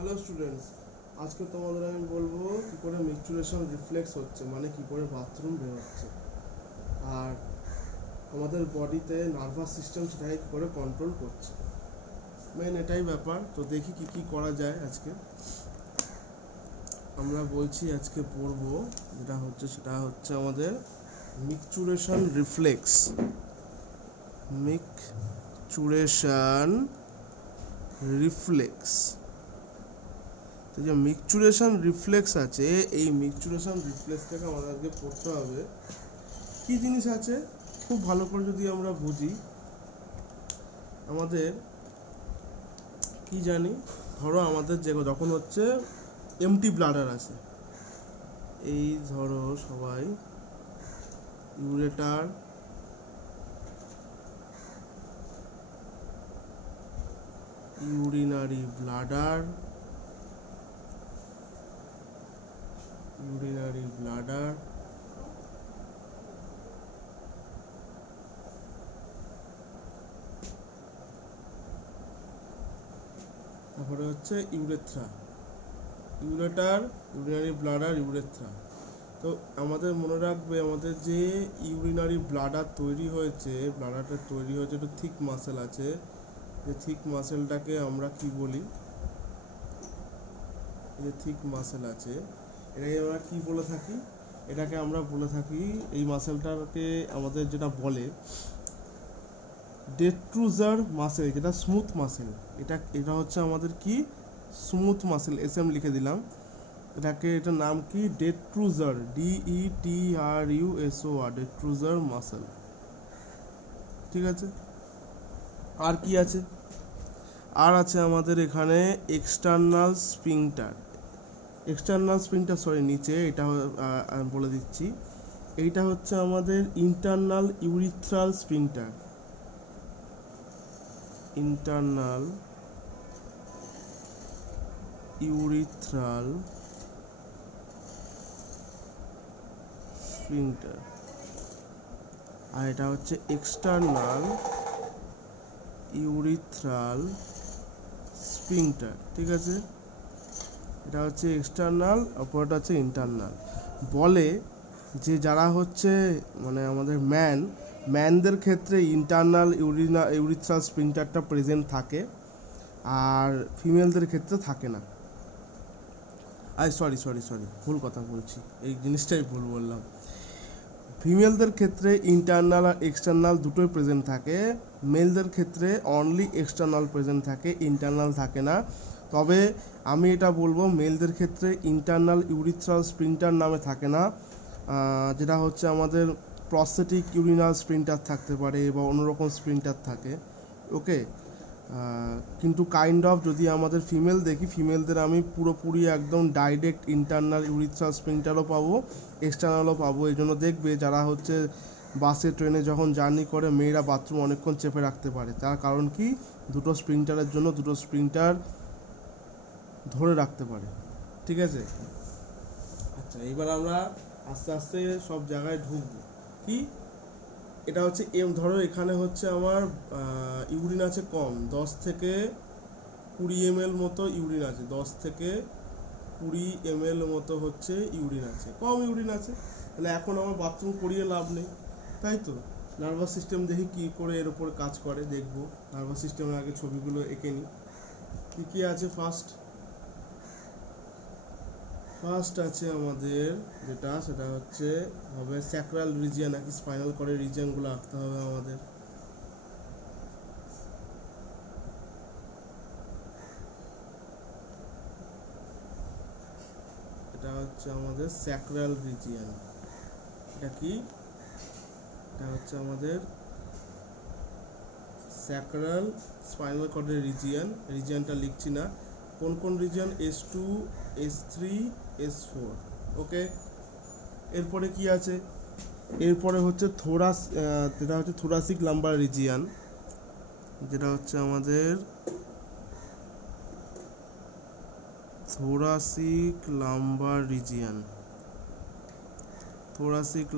Hello students, আজকে তোমাদের আমি বলবো কি করে মিকচুরেশন রিফ্লেক্স হচ্ছে, মানে কি করে বাথরুম বেরোচ্ছে, আর আমাদের বডিতে নার্ভাস সিস্টেম সেটাকে কি করে কন্ট্রোল করছে। মেন এটাই ব্যাপার। তো দেখি কি কি করা যায়। আজকে আমরা বলছি আজকে পড়বো সেটা হচ্ছে আমাদের মিকচুরেশন রিফ্লেক্স। মিকচুরেশন রিফ্লেক্স তো যে মিকচুরেশন রিফ্লেক্স আছে, এই মিকচুরেশন রিফ্লেক্সটাকে আমাদেরকে পড়তে হবে। কি জিনিস আছে খুব ভালো করে যদি আমরা বুঝি, আমাদের কি জানি, ধরো আমাদের যখন হচ্ছে এমটি ব্লাডার আছে, এই ধরো সবাই ইউরেটার, ইউরিনারি ব্লাডার, তারপরে হচ্ছে ইউরেথ্রা, ইউরিনারি ব্লাডার, ইউরেথ্রা। তো আমাদের মনে রাখবে, আমাদের যে ইউরিনারি ব্লাডার তৈরি হয়েছে, একটা থিক মাসেল আছে, যে থিক মাসেলটাকে আমরা কি বলি, যে থিক মাসেল আছে এটাকে আমরা কি বলে থাকি, এই মাসেলটাকে আমাদের যেটা বলে ডেট্রুজার মাসেল, যেটা স্মুথ মাসেল। এটা হচ্ছে আমাদের কি স্মুথ মাসেল, এসএম লিখে দিলাম। এটার নাম কি ডেট্রুজার, DETRUSOR, ডেট্রুজার মাসেল। ঠিক আছে। আর কি আছে, আর আছে আমাদের এখানে এক্সটার্নাল স্পিংটার, নিচে এটা আমি বলে দিচ্ছি, এইটা হচ্ছে আমাদের ইন্টারনাল ইউরিথ্রাল স্পিংটার। ইন্টারনাল ইউরিথ্রাল স্পিংটার, আর এটা হচ্ছে এক্সটার্নাল ইউরিথ্রাল স্পিংটার। ঠিক আছে, এটা হচ্ছে এক্সটার্নাল, অপরটা হচ্ছে ইন্টারনাল। বলে যে যারা হচ্ছে মানে আমাদের ম্যানদের ক্ষেত্রে ইন্টারনাল ইউরিথ্রাল স্পিংটারটা প্রেজেন্ট থাকে, আর ফিমেলদের ক্ষেত্রে থাকে না। সরি, ভুল কথা বলছি, এই জিনিসটাই ভুল বললাম। ফিমেলদের ক্ষেত্রে ইন্টারনাল আর এক্সটার্নাল দুটোই প্রেজেন্ট থাকে, মেলদের ক্ষেত্রে অনলি এক্সটার্নাল প্রেজেন্ট থাকে, ইন্টারনাল থাকে না। তবে আমি এটা বলবো, মেলদের ক্ষেত্রে ইন্টারনাল ইউরিথ্রাল স্পিংটার নামে থাকে না, যেটা হচ্ছে আমাদের প্রস্থেটিক ইউরিনাল স্পিংটার থাকতে পারে বা অন্যরকম স্পিংটার থাকে। ওকে, কিন্তু কাইন্ড অফ যদি আমাদের ফিমেল দেখি, ফিমেলদের আমি পুরোপুরি একদম ডাইরেক্ট ইন্টারনাল ইউরিথ্রাল স্পিংটারও পাবো, এক্সটার্নালও পাবো। এই জন্য দেখবে যারা হচ্ছে বাসে ট্রেনে যখন জার্নি করে, মেয়েরা বাথরুম অনেকক্ষণ চেপে রাখতে পারে, তার কারণ কি, দুটো স্প্রিংটারের জন্য দুটো স্প্রিংটার ধরে রাখতে পারে। ঠিক আছে। আচ্ছা, এবার আমরা আস্তে আস্তে সব জায়গায় ঢুকবো। কি, এটা হচ্ছে ধরো এখানে হচ্ছে আমার ইউরিন আছে কম, 10 থেকে 20 ml মতো ইউরিন আছে, 10 থেকে 20 ml মতো হচ্ছে ইউরিন আছে, কম ইউরিন আছে। তাহলে এখন আমার বাথরুম করিয়ে লাভ নেই, তাই তো। নার্ভাস সিস্টেম দেখি কি করে এর উপর কাজ করে, দেখবো। নার্ভাস সিস্টেমের আগে ছবিগুলো এঁকে নিই। কী কী আছে, ফার্স্ট আছে আমাদের সেটা হচ্ছে হবে স্যাক্রাল রিজিয়ন, নাকি স্পাইনাল কর্ডের রিজিয়নগুলো আঁকতে হবে আমাদের। এটা হচ্ছে আমাদের স্যাক্রাল রিজিয়ন। এটা কি, এটা হচ্ছে আমাদের স্যাক্রাল স্পাইনাল কর্ডের রিজিয়নটা লিখছি না, কোন কোন রিজিয়ন, S2, S3, S4। ওকে, এরপরে কি আছে, এরপরে হচ্ছে যেটা হচ্ছে থোরাসিক লাম্বার রিজিয়ন, যেটা হচ্ছে আমাদের থোরাসিক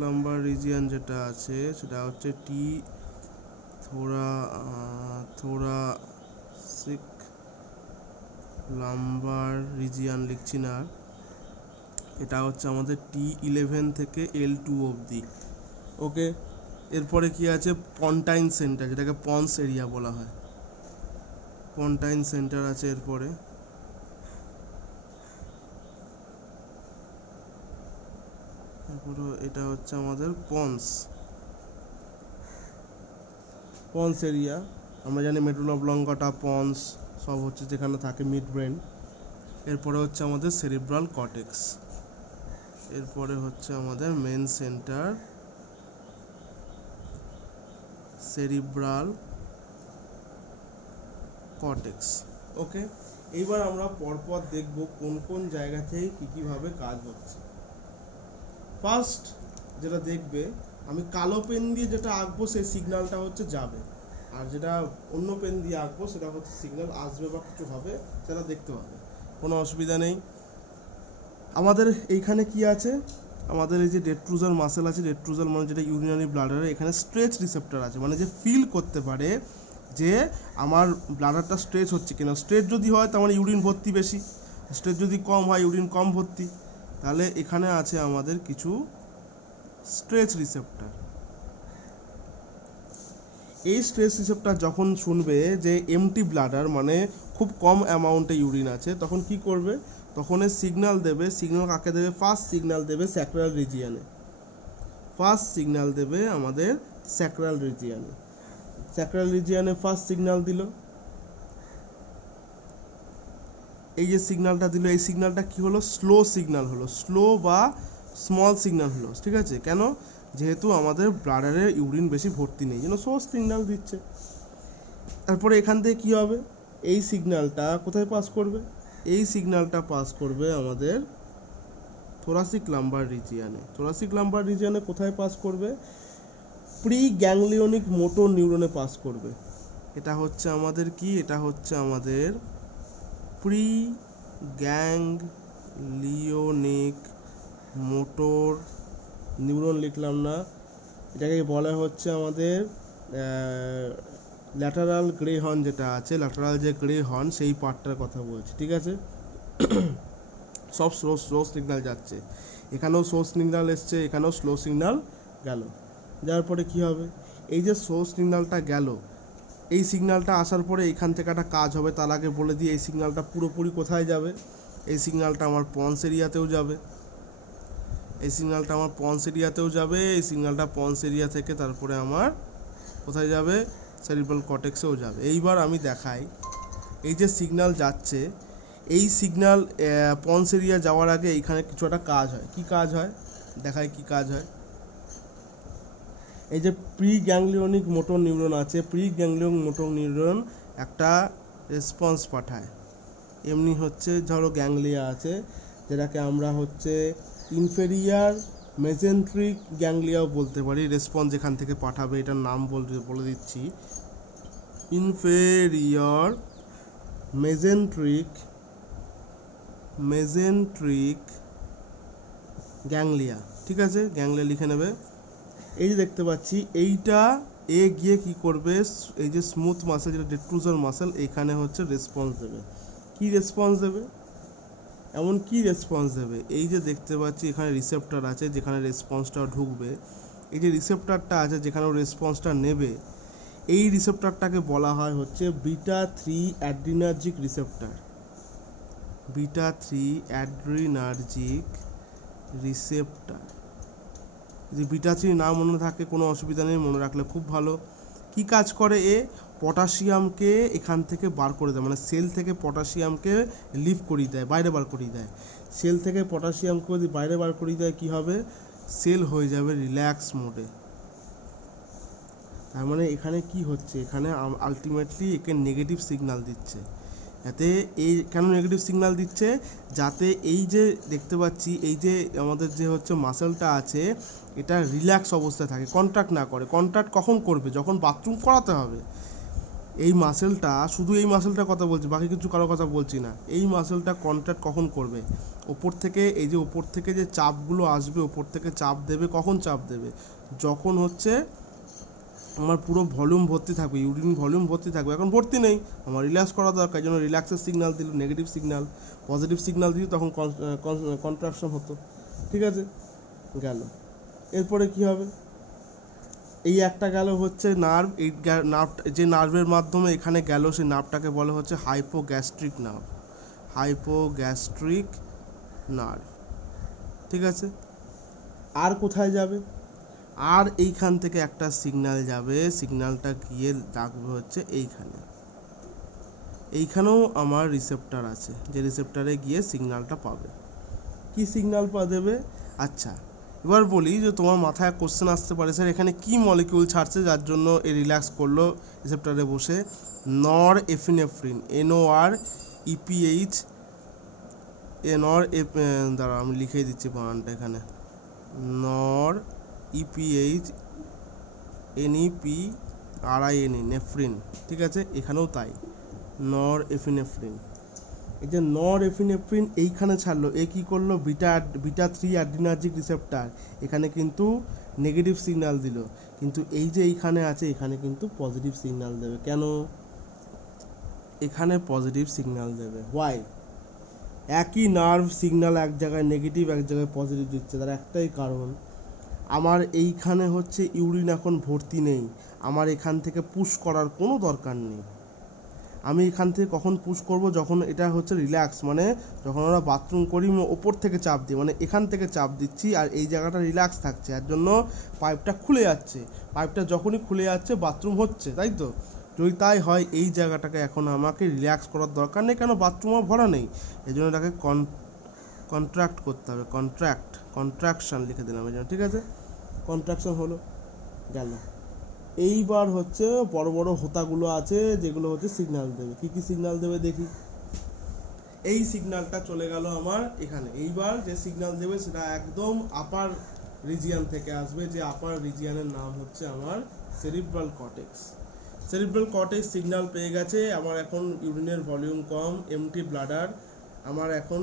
লাম্বার রিজিয়ন যেটা আছে সেটা হচ্ছে থোরাসিক লাম্বার রিজিয়ান লিখছি না, এটা হচ্ছে আমাদের T11 থেকে L2 অবধি। ওকে, এরপরে কি আছে, পন্টাইন সেন্টার, যেটাকে পন্স এরিয়া বলা হয়, পন্টাইন সেন্টার আছে। এরপরে এটা হচ্ছে আমাদের পন্স এরিয়া। আমরা জানি মেডুলা অবলঙ্গাটা, পন্স সব হচ্ছে যেখানে থাকে মিড ব্রেন। এরপরে হচ্ছে আমাদের সেরিব্রাল কর্টেক্স। এরপরে হচ্ছে আমাদের মেন সেন্টার সেরিব্রাল কর্টেক্স। ওকে, এইবার আমরা পরপর দেখব কোন কোন জায়গা থেকে কীভাবে কাজ হচ্ছে। ফার্স্ট যেটা দেখবে, আমি কালো পেন দিয়ে যেটা আঁকবো সেই সিগন্যালটা হচ্ছে যাবে, আর যেটা অন্য পেন দিয়ে আঁকবো সেটা হচ্ছে সিগন্যাল আসবে বা কিছু হবে, সেটা দেখতে পাবে, কোনো অসুবিধা নেই। আমাদের এইখানে কি আছে, আমাদের এই যে ডেট্রুজাল মাসেল আছে, ডেট্রুজাল মানে যেটা ইউরিনারি ব্লাডারে, এখানে স্ট্রেচ রিসেপ্টর আছে, মানে যে ফিল করতে পারে যে আমার ব্লাডারটা স্ট্রেচ হচ্ছে কিনা। স্ট্রেচ যদি হয় তার মানে ইউরিন ভর্তি বেশি, স্ট্রেচ যদি কম হয় ইউরিন কম ভর্তি। তাহলে এখানে আছে আমাদের কিছু স্ট্রেচ রিসেপ্টর। এই স্ট্রেচ রিসেপ্টর যখন শুনবে যে এমটি ব্লাডার মানে খুব কম অ্যামাউন্টে ইউরিন আছে, তখন কি করবে, তখন সিগন্যাল দেবে। সিগন্যাল কাকে দেবে, ফার্স্ট সিগন্যাল দেবে স্যাক্রাল রিজিয়নে, ফার্স্ট সিগন্যাল দেবে আমাদের স্যাক্রাল রিজিয়নে। স্যাক্রাল রিজিয়নে ফার্স্ট সিগন্যাল দিল, এই যে সিগন্যালটা দিল, এই সিগন্যালটা কি হলো, স্লো সিগন্যাল হলো, স্লো বা স্মল সিগন্যাল হলো। ঠিক আছে, কেন, যেহেতু আমাদের ব্লাডারে ইউরিন বেশি ভর্তি নেই, যেন সোর্স সিগন্যাল দিচ্ছে। তারপরে এখান থেকে কি হবে, এই সিগন্যালটা কোথায় পাস করবে, এই সিগন্যালটা পাস করবে আমাদের থোরাসিক লাম্বার রিজিয়নে। থোরাসিক লাম্বার রিজিয়নে কোথায় পাস করবে, প্রি গ্যাংলিওনিক মোটর নিউরনে পাস করবে। এটা হচ্ছে আমাদের কি, এটা হচ্ছে আমাদের প্রি গ্যাংলিওনিক মোটর নিউরন, লিখলাম না, এটাকে বলা হচ্ছে আমাদের ল্যাটারাল গ্রে হর্ন, যেটা আছে ল্যাটারাল যে গ্রে হর্ন সেই পার্টটার কথা বলছি। ঠিক আছে, সব স্লো সিগন্যাল যাচ্ছে, এখানেও সোর্স সিগন্যাল এসছে, এখানেও স্লো সিগন্যাল গেল। যার পরে কি হবে, এই যে সোর্স সিগন্যালটা গেল, এই সিগন্যালটা আসার পরে এখান থেকে একটা কাজ হবে। তার আগে বলে দিই এই সিগন্যালটা পুরোপুরি কোথায় যাবে, এই সিগন্যালটা আমার পন্স এরিয়াতেও যাবে, এই সিগন্যালটা আমার পন্স এরিয়াতেও যাবে, এই সিগন্যালটা পন্স এরিয়া থেকে তারপরে আমার কোথায় যাবে, সেরিব্রাল কর্টেক্সেও যাবে। এইবার আমি দেখাই, এই যে সিগন্যাল যাচ্ছে, এই সিগন্যাল পন্স এরিয়া যাওয়ার আগে এইখানে কিছু একটা কাজ হয়। কি কাজ হয় দেখাই, কি কাজ হয়। এই যে প্রি গ্যাংলিওনিক মোটর নিউরন আছে, প্রি গ্যাংলিওনিক মোটর নিউরন একটা রেসপন্স পাঠায়। এমনি হচ্ছে ধরো গ্যাংলিয়া আছে, যেটাকে আমরা হচ্ছে ইনফেরিয়ার মেজেন্ট্রিক গ্যাংলিয়াও বলতে পারি। রেসপন্স যেখান থেকে পাঠাবে এটার নাম বলে দিচ্ছি, ইনফেরিয়র মেজেন্ট্রিক গ্যাংলিয়া। ঠিক আছে, গ্যাংলিয়া লিখে নেবে। এই যে দেখতে পাচ্ছি, এইটা এ গিয়ে কি করবে, এই যে স্মুথ মাসেল যেটা ডেট্রুজাল মাসেল, এখানে হচ্ছে রেসপন্স দেবে। কি রেসপন্স দেবে, এমন কি রেসপন্স দেবে, এই যে দেখতে পাচ্ছি এখানে রিসেপ্টর আছে যেখানে রেসপন্সটা ঢুকবে, এই যে রিসেপ্টরটা আছে যেখানে রেসপন্সটা নেবে, এই রিসেপ্টরটাকে বলা হয় হচ্ছে β3 অ্যাড্রিনার্জিক রিসেপ্টর। β3 অ্যাড্রিনার্জিক রিসেপ্টর। যদি β3 না মনে থাকে কোনো অসুবিধা নেই, মনে রাখলে খুব ভালো। কি কাজ করে, পটাশিয়ামকে এখান থেকে বার করে দেয়, মানে সেল থেকে পটাশিয়ামকে লিভ করিয়ে দেয়, বাইরে বার করিয়ে দেয়। সেল থেকে পটাশিয়ামকে যদি বাইরে বার করিয়ে দেয় কি হবে, সেল হয়ে যাবে রিল্যাক্স মোডে। তার মানে এখানে কি হচ্ছে, এখানে আলটিমেটলি একে নেগেটিভ সিগন্যাল দিচ্ছে। যাতে এই কেন নেগেটিভ সিগন্যাল দিচ্ছে, যাতে এই যে দেখতে পাচ্ছি এই যে আমাদের যে হচ্ছে মাসেলটা আছে এটা রিল্যাক্স অবস্থায় থাকে, কন্ট্রাক্ট না করে। কন্ট্রাক্ট কখন করবে, যখন বাথরুম করাতে হবে। এই মাসেলটা, শুধু এই মাসেলটার কথা বলছি, বাকি কিছু কারো কথা বলছি না। এই মাসেলটা কন্ট্রাক্ট কখন করবে, ওপর থেকে এই যে ওপর থেকে যে চাপগুলো আসবে, ওপর থেকে চাপ দেবে, কখন চাপ দেবে, যখন হচ্ছে আমার পুরো ভলিউম ভর্তি থাকবে, ইউরিন ভলিউম ভর্তি থাকবে, এখন ভর্তি নেই, আমার রিল্যাক্স করা দরকার, এই জন্য রিল্যাক্সের সিগন্যাল দিল, নেগেটিভ সিগন্যাল। পজিটিভ সিগন্যাল দিল তখন কন্ট্রাকশন হতো। ঠিক আছে, গেল। এরপরে কি হবে, এই একটা গেল হচ্ছে নার্ভ, এই নার্ভ যে নার্ভের মাধ্যমে এখানে গেল সেই নার্ভটাকে বলে হচ্ছে হাইপোগ্যাস্ট্রিক নার্ভ, হাইপোগ্যাস্ট্রিক নার্ভ। ঠিক আছে, আর কোথায় যাবে, আর এইখান থেকে একটা সিগন্যাল যাবে, সিগন্যালটা গিয়ে ডাকবে হচ্ছে এইখানে, এইখানেও আমার রিসেপ্টার আছে, যে রিসেপ্টারে গিয়ে সিগন্যালটা পাবে। কি সিগন্যাল দেবে, আচ্ছা এবার বলি যে তোমার মাথায় কোশ্চেন আসতে পারে স্যার এখানে কি মলিকিউল ছাড়ছে যার জন্য এ রিল্যাক্স করলো রিসেপ্টারে বসে, নর এফিনেফ্রিন, NOR EPH, NOR দাঁড়া আমি লিখে দিচ্ছি বানানটা এখানে, নর EPH NEPRIN, নেফ্রিন। ঠিক আছে, এখানেও তাই, নর এফিনেফ্রিন। এই যে নর এফিনেফ্রিন এইখানে ছাড়লো, এ কি করলো, বিটা 3 অ্যাড্রিনার্জিক রিসেপ্টার, এখানে কিন্তু নেগেটিভ সিগন্যাল দিল, কিন্তু এই যে এইখানে আছে এখানে কিন্তু পজিটিভ সিগন্যাল দেবে। কেন, এখানে পজিটিভ সিগন্যাল দেবে, ওয়াই, একই নার্ভ সিগন্যাল এক জায়গায় নেগেটিভ এক জায়গায় পজিটিভ দিচ্ছে, তার একটাই কারণ, আমার এইখানে হচ্ছে ইউরিন এখন ভর্তি নেই, আমার এখান থেকে পুশ করার কোনো দরকার নেই। আমি এখান থেকে কখন পুশ করব, যখন এটা হচ্ছে রিল্যাক্স, মানে যখন আমরা বাথরুম করি ওপর থেকে চাপ দিই, মানে এখান থেকে চাপ দিচ্ছি আর এই জায়গাটা রিল্যাক্স থাকছে, এর জন্য পাইপটা খুলে যাচ্ছে, পাইপটা যখনই খুলে যাচ্ছে বাথরুম হচ্ছে, তাই তো, যদি তাই হয় এই জায়গাটাকে এখন আমাকে রিল্যাক্স করার দরকার নেই, কেন বাথরুমও ভরা নেই, এই জন্য এটাকে কন্ট্রাক্ট করতে হবে, কন্ট্রাকশন লিখে দিলাম এই জন্য। ঠিক আছে, কন্ট্রাকশন হলো, গেল। এইবার হচ্ছে বড় বড় হোতাগুলো আছে যেগুলো হচ্ছে সিগন্যাল দেবে, কি কি সিগন্যাল দেবে দেখি। এই সিগন্যালটা চলে গেল আমার এখানে, এইবার যে সিগন্যাল দেবে সেটা একদম আপার রিজিয়ান থেকে আসবে, যে আপার রিজিয়ানের নাম হচ্ছে আমার cerebral cortex. Cerebral cortex signal পেয়ে গেছে, আমার এখন ইউরিনের ভলিউম কম, এমটি ব্লাডার, আমার এখন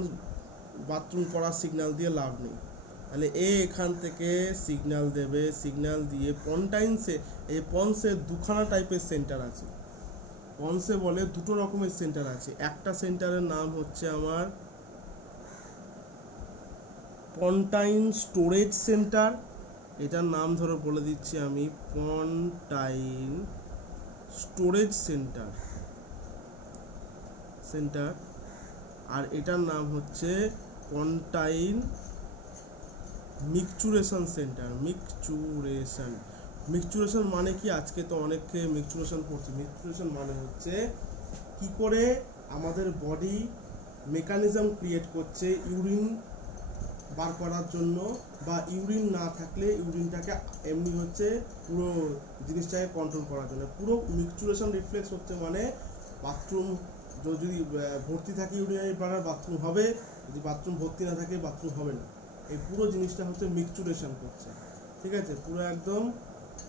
বাথরুম করার সিগন্যাল দিয়ে লাভ নেই, তাহলে এখান থেকে সিগন্যাল দেবে, সিগন্যাল দিয়ে পন্টাইনসে, এই পন্সে দুখানা টাইপের সেন্টার আছে, পন্সে বলে দুটো রকমের সেন্টার আছে, একটা সেন্টারের নাম হচ্ছে আমার পন্টাইন স্টোরেজ সেন্টার, এটার নাম ধরে বলে দিচ্ছি আমি, পন্টাইন স্টোরেজ সেন্টার, আর এটার নাম হচ্ছে পন্টাইন মিক্সচুরেশন সেন্টার। মিক্সচুরেশন মানে কি, আজকে তো অনেককে মিক্সচুরেশন পড়ছে, মিক্সচুরেশন মানে হচ্ছে কি করে আমাদের বডি মেকানিজম ক্রিয়েট করছে ইউরিন বার করার জন্য, বা ইউরিন না থাকলে ইউরিনটাকে এমনি হচ্ছে পুরো জিনিসটাকে কন্ট্রোল করার জন্য, পুরো মিক্সচুরেশন রিফ্লেক্স হচ্ছে, মানে বাথরুম যদি ভর্তি থাকে ইউরিনারি ব্লাডার বাথরুম হবে, যদি বাথরুম ভর্তি না থাকে বাথরুম হবে না, এই পুরো জিনিসটা হচ্ছে মিক্সচুরেশন করছে। ঠিক আছে,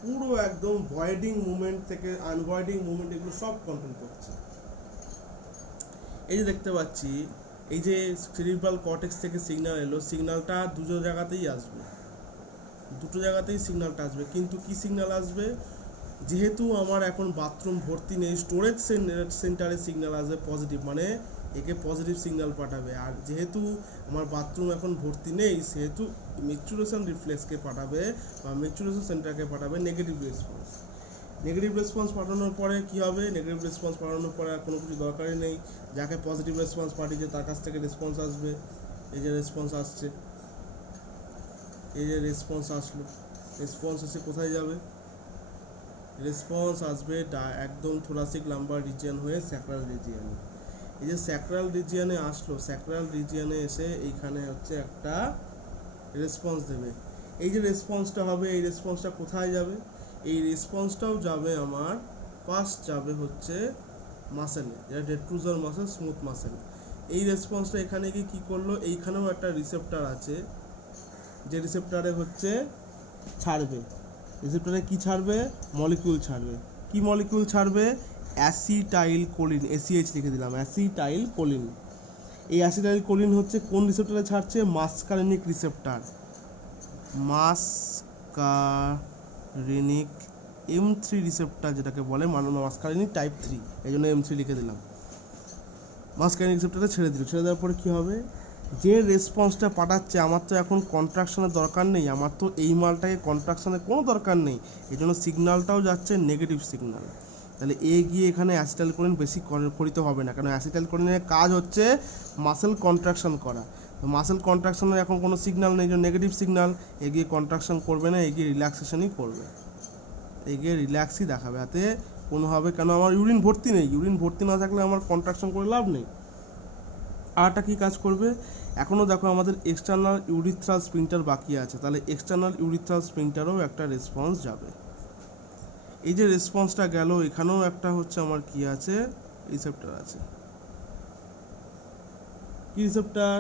পুরো একদম ভয়েডিং মুভমেন্ট থেকে আনভয়েডিং মুভমেন্ট এগুলো সব কন্ট্রোল করছে। এই যে দেখতে পাচ্ছি, এই যে সেরিব্রাল কর্টেক্স থেকে সিগন্যাল এলো, সিগন্যালটা দুটো জায়গাতেই আসবে, সিগন্যালটা আসবে, কিন্তু কি সিগন্যাল আসবে, যেহেতু আমার এখন বাথরুম ভর্তি নেই, স্টোরেজ সেন্টারে সিগন্যাল আসবে পজিটিভ, মানে একে পজিটিভ সিগন্যাল পাঠাবে, আর যেহেতু আমার বাথরুম এখন ভর্তি নেই সেহেতু মিক্সচুরেশন রিফ্লেক্সকে পাঠাবে বা মিক্সচুরেশন সেন্টারকে পাঠাবে নেগেটিভ রেসপন্স পাঠানোর পরে কি হবে, নেগেটিভ রেসপন্স পাঠানোর পরে আর কোনো কিছু দরকারই নেই, যাকে পজিটিভ রেসপন্স পাঠিয়েছে তার কাছ থেকে রেসপন্স আসবে, এই যে রেসপন্স আসছে, এই যে রেসপন্স আসলো, রেসপন্স এসে কোথায় যাবে, রেসপন্স আসবে একদম থোরাসিক লাম্বার রিজিয়ন হয়ে স্যাক্রাল রিজিয়নে, এই যে স্যাক্রাল রিজিয়নে আসলো, স্যাক্রাল রিজিয়নে এসে এইখানে হচ্ছে একটা রেসপন্স দেবে, এই যে রেসপন্সটা হবে এই রেসপন্সটা কোথায় যাবে, এই রেসপন্সটাও যাবে আমার ফার্স্ট যাবে হচ্ছে মাসেলে, যেটা ডেট্রুজার মাসেল, স্মুথ মাসেল, এই রেসপন্সটা এখানে গিয়ে কী করলো, এইখানেও একটা রিসেপ্টার আছে, যে রিসেপ্টারে হচ্ছে ছাড়বে, রিসেপ্টারে কি ছাড়বে, মলিকিউল ছাড়বে, কি মলিকিউল ছাড়বে, অ্যাসিটাইল কোলিন, ACH লিখে দিলাম, অ্যাসিটাইল কোলিন। এই অ্যাসিটাইল কোলিন হচ্ছে কোন রিসেপ্টারে ছাড়ছে, মাস্কারেনিক রিসেপ্টার, মাস্কারেনিক M3 রিসেপ্টর যেটাকে বলে মাস্কারিনিক টাইপ 3, এই জন্য M3 লিখে দিলাম। মাস্কারিনিক রিসেপ্টরটা ছেড়ে দেওয়ার পরে কী হবে, যে রেসপন্সটা পাঠাচ্ছে আমার তো এখন কন্ট্রাকশনের দরকার নেই, আমার তো এই মালটাকে কন্ট্রাকশনের কোনো দরকার নেই, এই জন্য সিগন্যালটাও যাচ্ছে নেগেটিভ সিগন্যাল। তাহলে এ গিয়ে এখানে অ্যাসিটাইলকোলিন বেশি করিতে হবে না, কারণ অ্যাসিটাইলকোলিনের কাজ হচ্ছে মাসেল কন্ট্রাকশন করা। তো মাসেল কন্ট্রাকশনের এখন কোনো সিগন্যাল নেই, যে নেগেটিভ সিগন্যাল, এগিয়ে কন্ট্রাকশন করবে না, এগিয়ে রিল্যাক্সেশনই করবে, এগিয়ে রিল্যাক্সই দেখাবে। হাতে কোনোভাবে, কেন আমার ইউরিন ভর্তি নেই, ইউরিন ভর্তি না থাকলে আমার কন্ট্রাকশন করে লাভ নেই। আরটা কী কাজ করবে, এখনও দেখো আমাদের এক্সটার্নাল ইউরিথ্রাল স্প্রিন্টার বাকি আছে, তাহলে এক্সটার্নাল ইউরিথ্রাল স্প্রিন্টারও একটা রেসপন্স যাবে। এই যে রেসপন্সটা গেল, এখানেও একটা হচ্ছে আমার কি আছে, রিসেপ্টর আছে। কি রিসেপ্টর?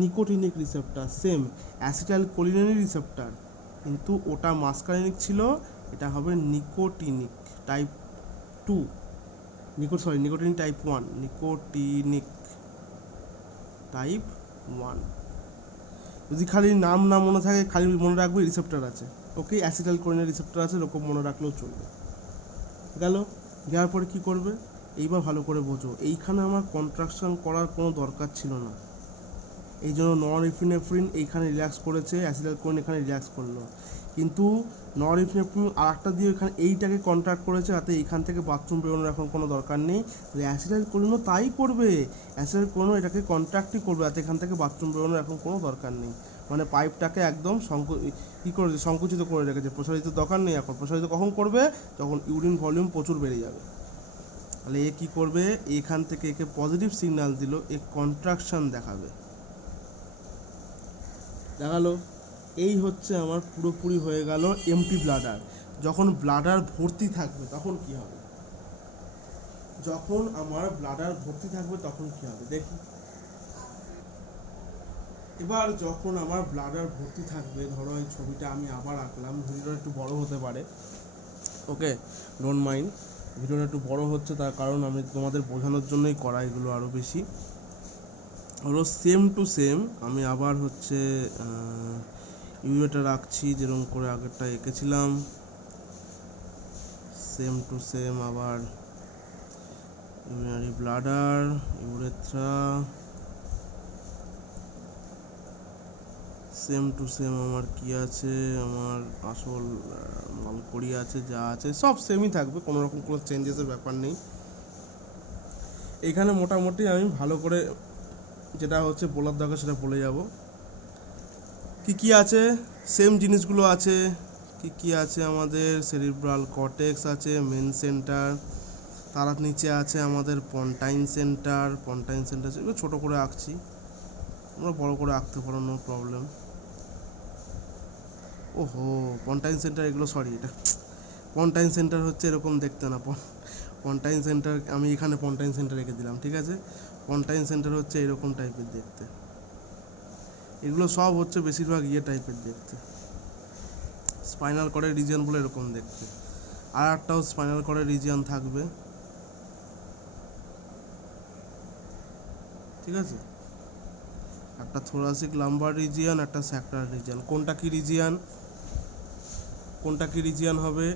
নিকোটিনিক রিসেপ্টর, সেম অ্যাসিটাইলকোলিনেরই রিসেপ্টর, কিন্তু ওটা মাস্কারিনিক ছিল, এটা হবে nicotinic type 2, nicotinic type 1, nicotinic type 1। যদি খালি নাম না মনে থাকে, খালি মনে রাখবে রিসেপ্টর আছে, ওকে অ্যাসিটাইলকোলিনের রিসেপ্টর আছে, এরকম মনে রাখলেও চলবে। যাওয়ার পরে কী করবে, এইবার ভালো করে বোঝো, এইখানে আমার কন্ট্রাকশন করার কোনো দরকার ছিল না, এই জন্য নরএপিনেফ্রিন এইখানে রিল্যাক্স করেছে, অ্যাসিটাইলকোলিন এখানে রিল্যাক্স করলো, কিন্তু নরএপিনেফ্রিন আরেকটা দিয়ে এখানে এইটাকে কন্ট্রাক্ট করেছে, যাতে এইখান থেকে বাথরুম বেরোনোর এখন কোনো দরকার নেই। অ্যাসিটাইলকোলিনও তাই করবে, অ্যাসিটাইলকোলিনও এটাকে কন্ট্রাক্টই করবে, যাতে এখান থেকে বাথরুম বেরোনোর এখন কোনো দরকার নেই। মানে পাইপটাকে একদম কী করেছে, সংকুচিত করে রেখেছে, প্রসারিত দরকার নেই এখন। প্রসারিত কখন করবে, যখন ইউরিন ভলিউম প্রচুর বেড়ে যাবে। তাহলে এ কী করবে, এখান থেকে একে পজিটিভ সিগন্যাল দিল, এ কন্ট্রাকশন দেখাবে, দেখালো। এই হচ্ছে আমার পুরোপুরি হয়ে গেল এমটি ব্লাডার। যখন ব্লাডার ভর্তি থাকবে তখন কি হবে, যখন আমার ব্লাডার ভর্তি থাকবে তখন কি হবে দেখি। এবার যখন আমার ব্লাডার ভর্তি থাকবে, ধরো এই ছবিটা আমি আবার আঁকলাম, ভিডিওটা একটু বড় হতে পারে, ওকে, ডোন্ট মাইন্ড, ভিডিওটা একটু বড় হচ্ছে, তার কারণ আমি তোমাদের বোঝানোর জন্যই করা এগুলো আরও বেশি। ধরো সেম টু সেম আমি আবার হচ্ছে ইউরেটা রাখছি, যেরকম করে আগেরটা এঁকেছিলাম, সেম টু সেম আবার urinary bladder, urethra, same to same আমার কি আছে, আমার আসল মালকড়ি আছে, যা আছে সব সেমই থাকবে, কোনো রকম কোনো চেঞ্জেসের ব্যাপার নেই। এখানে মোটামুটি আমি ভালো করে যেটা হচ্ছে বলার দরকার সেটা বলে যাব। কি আছে, সেম জিনিসগুলো আছে। কি আছে, আমাদের সেরিব্রাল কর্টেক্স আছে, মেন সেন্টার, তার নিচে আছে আমাদের পন্টাইন সেন্টার, এগুলো ছোটো করে আঁকছি, আমরা বড় করে আঁকতে পারো, নো প্রবলেম। ওহো, পন্টাইন সেন্টার, এগুলো সরি, এটা পন্টাইন সেন্টার হচ্ছে এরকম দেখতে না, পন্টাইন সেন্টার আমি এখানে পন্টাইন সেন্টার রেখে দিলাম, ঠিক আছে। পন্টাইন সেন্টার হচ্ছে এরকম টাইপের দেখতে, এগুলো সব হচ্ছে বেশিরভাগ টাইপের দেখতে, স্পাইনাল কর্ডের রিজিয়ন বলে এরকম দেখতে। আর একটাও স্পাইনাল কর্ডের রিজিয়ন থাকবে, ঠিক আছে, একটা থোরাসিক লাম্বার রিজিয়ন, একটা স্যাক্রাল রিজিয়ন। কোনটা কি রিজিয়ন হবে,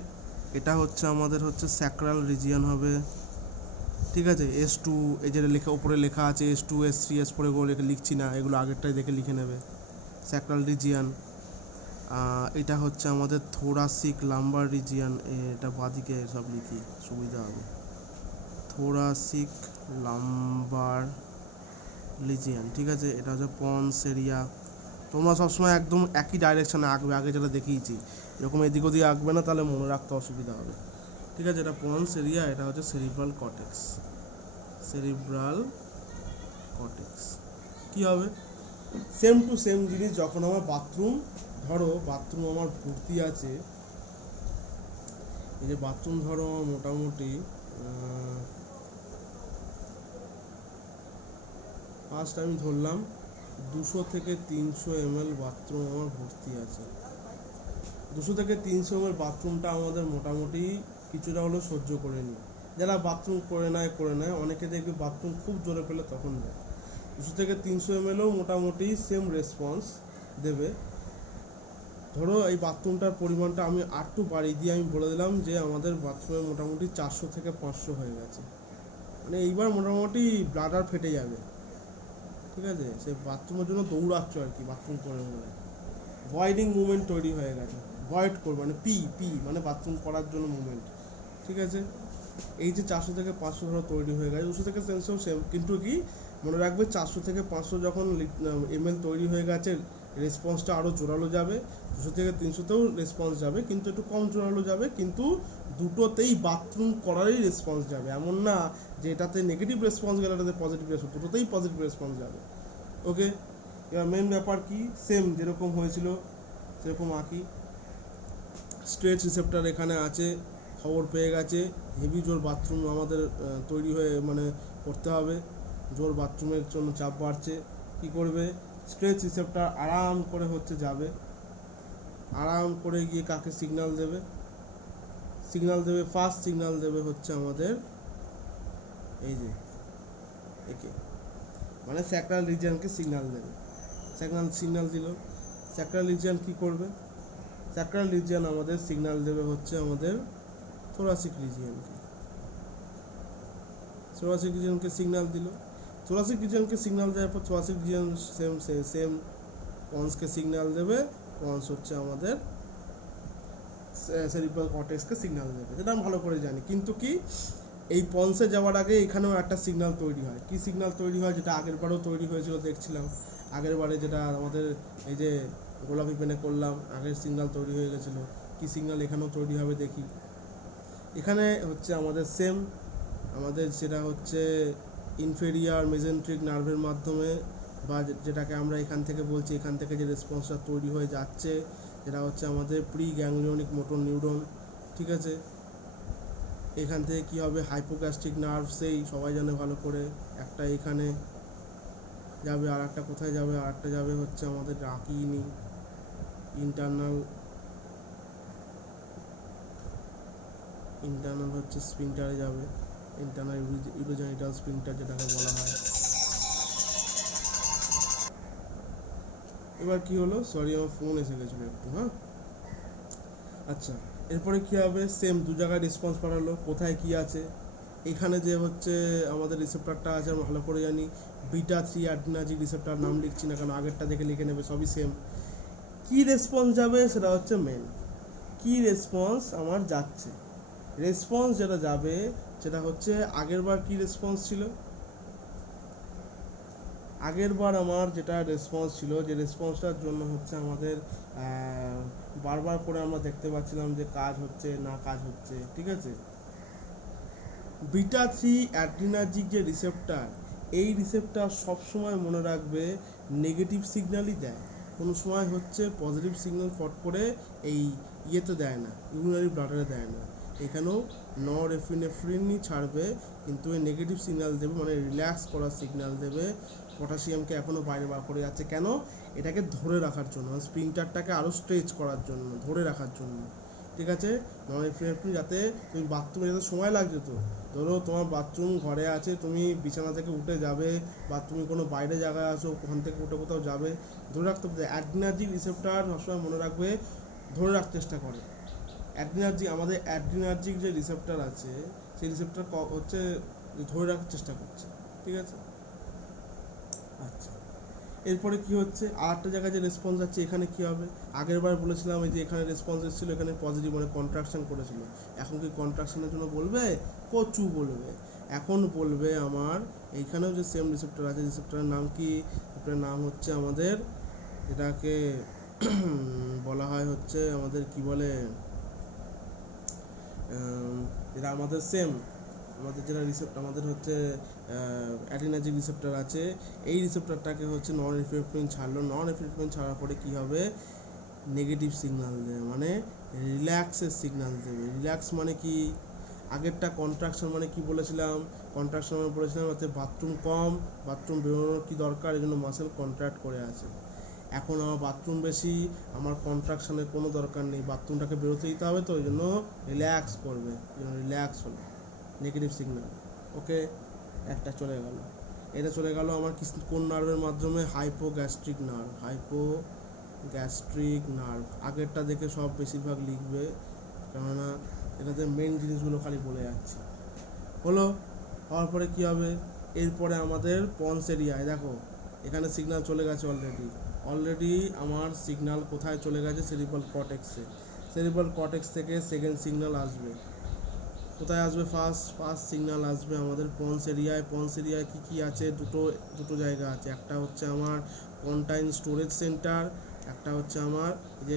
এটা হচ্ছে আমাদের হচ্ছে স্যাক্রাল রিজিয়ন হবে, ঠিক আছে। S2, এই যে উপরে লেখা আছে S2 S3 S4, এগুলো লিখছি না, এগুলো আগেরটাই দেখে লিখে নেবে, স্যাক্রাল রিজিয়ন। এটা হচ্ছে আমাদের থোরাসিক লাম্বার রিজিয়ন, এটা বাঁদিকে সব লিখি, সুবিধা হবে। থোরাসিক লাম্বার রিজিয়ন, ঠিক আছে। এটা হচ্ছে পন্স এরিয়া। তোমরা সবসময় একদম একই ডাইরেকশনে আঁকবে, আগে যেটা দেখিয়েছি, এরকম এদিক ওদিক আঁকবে না, তাহলে মনে রাখতে অসুবিধা হবে, ঠিক আছে। এটা পন্স এরিয়া, এটা হচ্ছে সেরিব্রাল কর্টেক্স। কি হবে, সেম টু সেম জিনিস। যখন আমার বাথরুম, ধরো বাথরুম আমার ভর্তি আছে, এই যে বাথরুম ধরো আমার মোটামুটি ফার্স্ট আমি ধরলাম 200 থেকে 300 ml বাথরুম আমার ভর্তি আছে। 200 থেকে 300 ml বাথরুমটা আমাদের মোটামুটি কিছুটা হলেও সহ্য করে নিই। যারা বাথরুম করে নেয়, অনেকে দেখবে বাথরুম খুব জোরে পেলে তখন দেয়। 200 থেকে 300 mlও মোটামুটি সেম রেসপন্স দেবে, ধরো এই বাথরুমটার পরিমাণটা আমি আরেকটু বাড়িয়ে দিয়ে আমি বলে দিলাম যে আমাদের বাথরুমে মোটামুটি 400 থেকে 500 হয়ে গেছে, মানে এইবার মোটামুটি ব্লাডার ফেটে যাবে, ঠিক আছে? সে বাথরুমের জন্য দৌড়াচ্ছ আর কি, বাথরুম করে মনে ভয়েডিং মুভমেন্ট তৈরি হয়ে গেছে, ভয়েড করবে মানে পি পি মানে বাথরুম করার জন্য মুভমেন্ট, ঠিক আছে? এই যে 400 থেকে 500 ধরো তৈরি হয়ে গেছে, 200 থেকে 300 সেম, কিন্তু কি মনে রাখবে 400 থেকে 500 যখন এমএল তৈরি হয়ে গেছে রেসপন্সটা আরও জোরালো যাবে, 200 থেকে 300তেও রেসপন্স যাবে কিন্তু একটু কম জোরালো যাবে, কিন্তু দুটোতেই বাথরুম করারই রেসপন্স যাবে, এমন না যে এটাতে নেগেটিভ রেসপন্স গেলে এটাতে পজিটিভ রেসপন্স, দুটোতেই পজিটিভ রেসপন্স যাবে। ওকে, এবার মেন ব্যাপার কি, সেম যেরকম হয়েছিল সেরকম আঁকি। স্ট্রেচ রিসেপ্টার এখানে আছে, খবর পেয়ে গেছে হেভি জোর বাথরুম আমাদের তৈরি হয়ে মানে করতে হবে, জোর বাথরুমের জন্য চাপ বাড়ছে, কি করবে, স্ট্রেচ রিসেপ্টার আরাম করে হচ্ছে যাবে, আরাম করে গিয়ে কাকে সিগন্যাল দেবে, সিগন্যাল দেবে ফার্স্ট সিগন্যাল দেবে হচ্ছে আমাদের এই যে একে, মানে স্যাক্রাল রিজিয়নকে সিগন্যাল দেবে, সিগন্যাল দিল, স্যাক্রাল রিজিয়ন কি করবে, স্যাক্রাল রিজিয়ন আমাদের সিগন্যাল দেবে হচ্ছে আমাদের থোরাসিক রিজিয়নকে, থোরাসিক রিজিয়নকে সিগন্যাল দিল, থোরাসিক রিজিয়নকে সিগন্যাল দেওয়ার পর থোরাসিক রিজিয়ন সেম পন্সকে সিগন্যাল দেবে, পন্স হচ্ছে আমাদের সেরিব্রাল কর্টেক্সকে সিগন্যাল দেবে, যেটা আমি ভালো করে জানি, কিন্তু কি এই পন্সে যাওয়ার আগে এখানেও একটা সিগন্যাল তৈরি হয়, কি সিগন্যাল তৈরি হয়, যেটা আগের বারেও তৈরি হয়েছিল দেখছিলাম, আগের বারে যেটা আমাদের এই যে গোলাপি পেনে করলাম আগের সিগন্যাল তৈরি হয়ে গেছিলো, কি সিগন্যাল এখানেও তৈরি হবে দেখি, এখানে হচ্ছে আমাদের সেম, আমাদের সেটা হচ্ছে ইনফেরিয়ার মেজেন্ট্রিক নার্ভের মাধ্যমে, বা যেটাকে আমরা এখান থেকে বলছি, এখান থেকে যে রেসপন্সটা তৈরি হয়ে যাচ্ছে যেটা হচ্ছে আমাদের প্রি গ্যাংলিয়নিক মোটর নিউরন, ঠিক আছে? এখান থেকে কি হবে, হাইপোগ্যাস্ট্রিক নার্ভ, সেই সবাই জানে ভালো করে, একটা এখানে যাবে, আর একটা কোথায় যাবে, আর একটা যাবে হচ্ছে আমাদের ডাকিনি ইন্টারনাল হচ্ছে স্পিংটারে যাবে, ইন্টারনাল ইউরোজেনিটাল স্পিংটার যেটাকে বলা হয়। এবার কি হলো, সরি আমার ফোন এসে গেছিলো একটু, হ্যাঁ আচ্ছা, এরপরে কি হবে, সেম দু জায়গায় রেসপন্স পাঠালো, কোথায় কি আছে, এখানে যে হচ্ছে আমাদের রিসেপ্টারটা আছে আমরা ভালো করে জানি, বিটা 3 অ্যাড্রিনার্জিক রিসেপ্টার, নাম লিখছি না কারণ আগেরটা দেখে লিখে নেবে, সবই সেম, কি রেসপন্স যাবে সেটা হচ্ছে মেন, কি রেসপন্স আমার যাচ্ছে, রেসপন্স যেটা যাবে সেটা হচ্ছে আগের বার কি রেসপন্স ছিল, আগের বার আমার যেটা রেসপন্স ছিল, যে রেসপন্সটার জন্য হচ্ছে আমাদের বারবার করে আমরা দেখতে পাচ্ছিলাম যে কাজ হচ্ছে না কাজ হচ্ছে, ঠিক আছে? বিটা 3 অ্যাড্রিনার্জিক যে রিসেপ্টার, এই রিসেপ্টার সবসময় মনে রাখবে নেগেটিভ সিগন্যালই দেয়, কোনো সময় হচ্ছে পজিটিভ সিগন্যাল ফট করে এই ইয়েতে দেয় না, ইউরিনারি ব্লাডারে দেয় না, এখানেও নরএফিনেফ্রিনই ছাড়বে, কিন্তু এই নেগেটিভ সিগন্যাল দেবে, মানে রিল্যাক্স করার সিগন্যাল দেবে, পটাশিয়ামকে এখনও বাইরে বার করে যাচ্ছে, কেন, এটাকে ধরে রাখার জন্য, স্প্রিংটারটাকে আরও স্ট্রেচ করার জন্য, ধরে রাখার জন্য, ঠিক আছে? নরএফিনেফ্রিন যাতে তুমি বাথরুমে যেতে সময় লাগছে, তো ধরো তোমার বাথরুম ঘরে আছে, তুমি বিছানা থেকে উঠে যাবে বা তুমি কোনো বাইরে জায়গায় আসো, ওখান থেকে উঠে কোথাও যাবে, ধরে রাখতে হবে, অ্যাড্রিনার্জিক রিসেপ্টার সবসময় মনে রাখবে ধরে রাখতে চেষ্টা করে, আমাদের অ্যাড্রিনার্জিক যে রিসেপ্টার আছে সেই রিসেপ্টার হচ্ছে ধরে রাখার চেষ্টা করছে, ঠিক আছে? আচ্ছা, এরপরে কি হচ্ছে, আরেকটা জায়গায় যে রেসপন্স আছে, এখানে কি হবে, আগের বার বলেছিলাম এই যে এখানে রেসপন্স এসেছিলো, এখানে পজিটিভ মানে কন্ট্রাকশন করেছিল, এখন কি কন্ট্রাকশনের জন্য বলবে, কচু বলবে, এখন বলবে আমার এইখানেও যে সেম রিসেপ্টর আছে, রিসেপ্টরের নাম কি, রিসেপ্টরের নাম হচ্ছে আমাদের, এটাকে বলা হয় হচ্ছে আমাদের কি বলে, এটা আমাদের সেম, আমাদের যেটা আমাদের হচ্ছে অ্যাডিনার্জিক রিসেপ্টর আছে, এই রিসেপ্টরটাকে হচ্ছে নন এফিনেফ্রিন ছাড়লো, নন এফিনেফ্রিন ছাড়ার পরে কি হবে, নেগেটিভ সিগন্যাল দেবে, মানে রিল্যাক্সের সিগন্যাল দেবে, রিল্যাক্স মানে কি, আগেরটা কন্ট্রাকশন মানে কি বলেছিলাম, কন্ট্রাকশন মানে বলেছিলাম যাতে বাথরুম কম, বাথরুম বেরোনোর কি দরকার, এই জন্য মাসেল কন্ট্রাক্ট করে আছে, এখন আমার বাথরুম বেশি, আমার কন্ট্রাকশনের কোনো দরকার নেই, বাথরুমটাকে বেরোতে দিতে হবে, তো ওই জন্য রিল্যাক্স করবে, রিল্যাক্স হলো নেগেটিভ সিগন্যাল। ওকে, একটা চলে গেল, এটা চলে গেল আমার কোন নার্ভের মাধ্যমে, হাইপোগ্যাস্ট্রিক নার্ভ, গ্যাস্ট্রিক নার্ভ, আগেরটা দেখে সব বেশিরভাগ লিখবে, কেননা এটাতে মেন জিনিসগুলো খালি বলে যাচ্ছে। হলো, হওয়ার পরে কী হবে, এরপরে আমাদের পন্স এরিয়ায় দেখো এখানে সিগন্যাল চলে গেছে অলরেডি আমার সিগন্যাল কোথায় চলে গেছে, সেরিব্রাল কর্টেক্সে। সেরিব্রাল কর্টেক্স থেকে সেকেন্ড সিগন্যাল আসবে, কোথায় আসবে, ফার্স্ট সিগন্যাল আসবে আমাদের পন্স এরিয়ায়। পন্স এরিয়ায় কী কী আছে, দুটো জায়গা আছে, একটা হচ্ছে আমার কন্টাইন স্টোরেজ সেন্টার, একটা হচ্ছে আমার যে